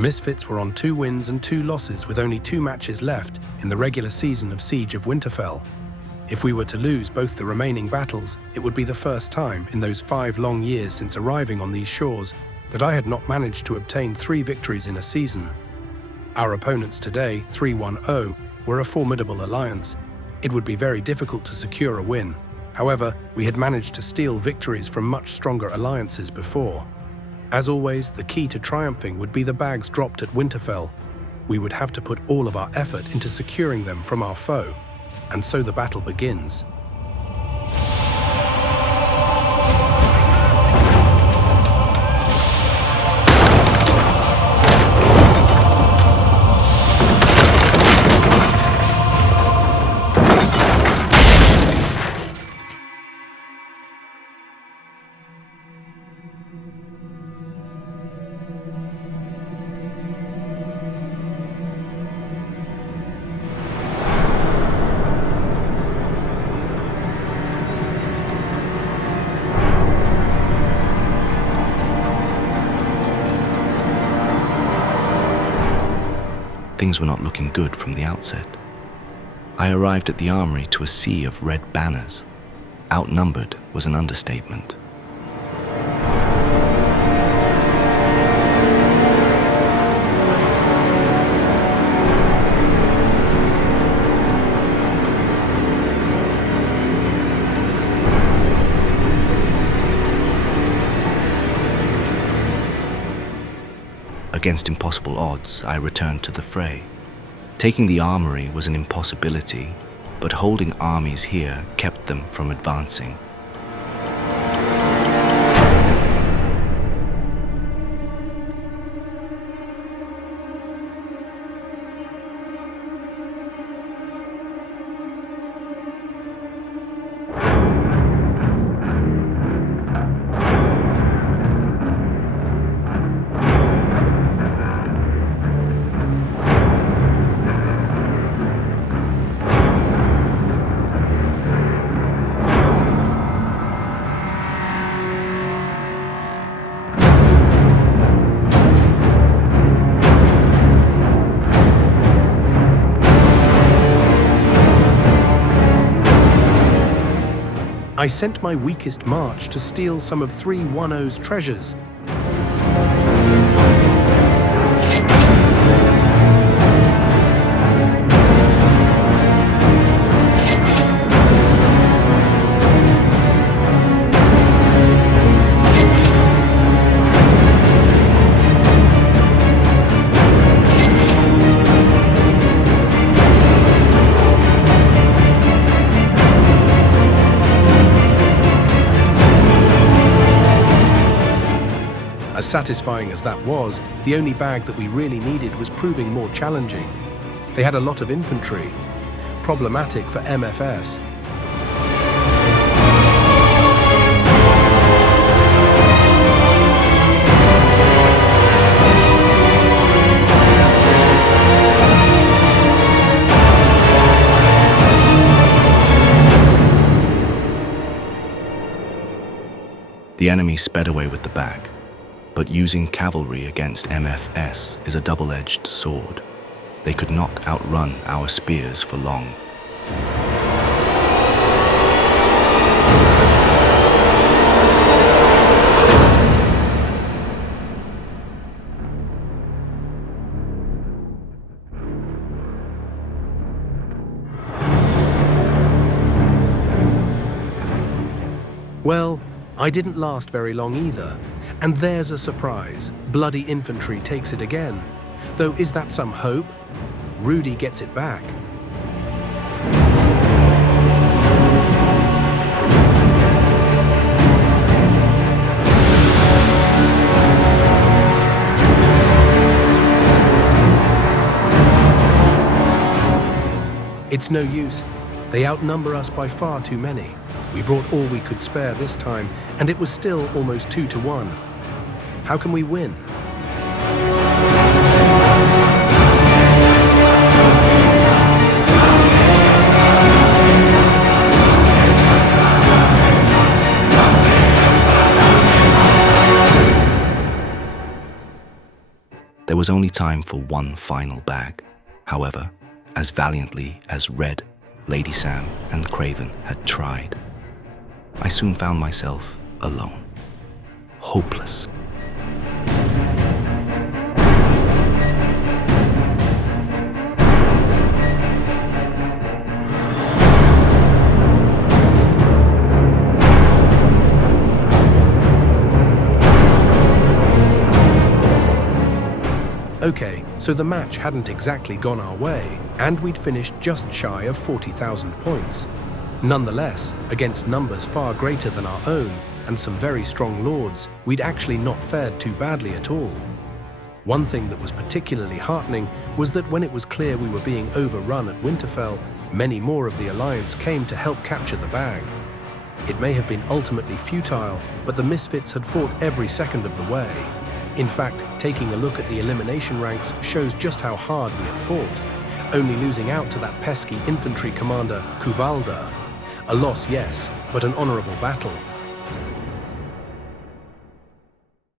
Misfits were on 2 wins and 2 losses with only 2 matches left in the regular season of Siege of Winterfell. If we were to lose both the remaining battles, it would be the first time in those 5 long years since arriving on these shores that I had not managed to obtain 3 victories in a season. Our opponents today, 3-1-0, were a formidable alliance. It would be very difficult to secure a win. However, we had managed to steal victories from much stronger alliances before. As always, the key to triumphing would be the bags dropped at Winterfell. We would have to put all of our effort into securing them from our foe. And so the battle begins. Things were not looking good from the outset. I arrived at the armory to a sea of red banners. Outnumbered was an understatement. Against impossible odds, I returned to the fray. Taking the armory was an impossibility, but holding armies here kept them from advancing. I sent my weakest march to steal some of 3-1-0's treasures. As satisfying as that was, the only bag that we really needed was proving more challenging. They had a lot of infantry, problematic for MFS. The enemy sped away with the bag. But using cavalry against MFS is a double-edged sword. They could not outrun our spears for long. Well, I didn't last very long either. And there's a surprise. Bloody infantry takes it again. Though is that some hope? Rudy gets it back. It's no use. They outnumber us by far too many. We brought all we could spare this time, and it was still almost 2-1. How can we win? There was only time for one final bag. However, as valiantly as Red, Lady Sam, and Craven had tried, I soon found myself alone, hopeless. Okay, so the match hadn't exactly gone our way, and we'd finished just shy of 40,000 points. Nonetheless, against numbers far greater than our own, and some very strong lords, we'd actually not fared too badly at all. One thing that was particularly heartening was that when it was clear we were being overrun at Winterfell, many more of the Alliance came to help capture the bag. It may have been ultimately futile, but the Misfits had fought every second of the way. In fact, taking a look at the elimination ranks shows just how hard we had fought, only losing out to that pesky infantry commander, Kuvalda. A loss, yes, but an honorable battle.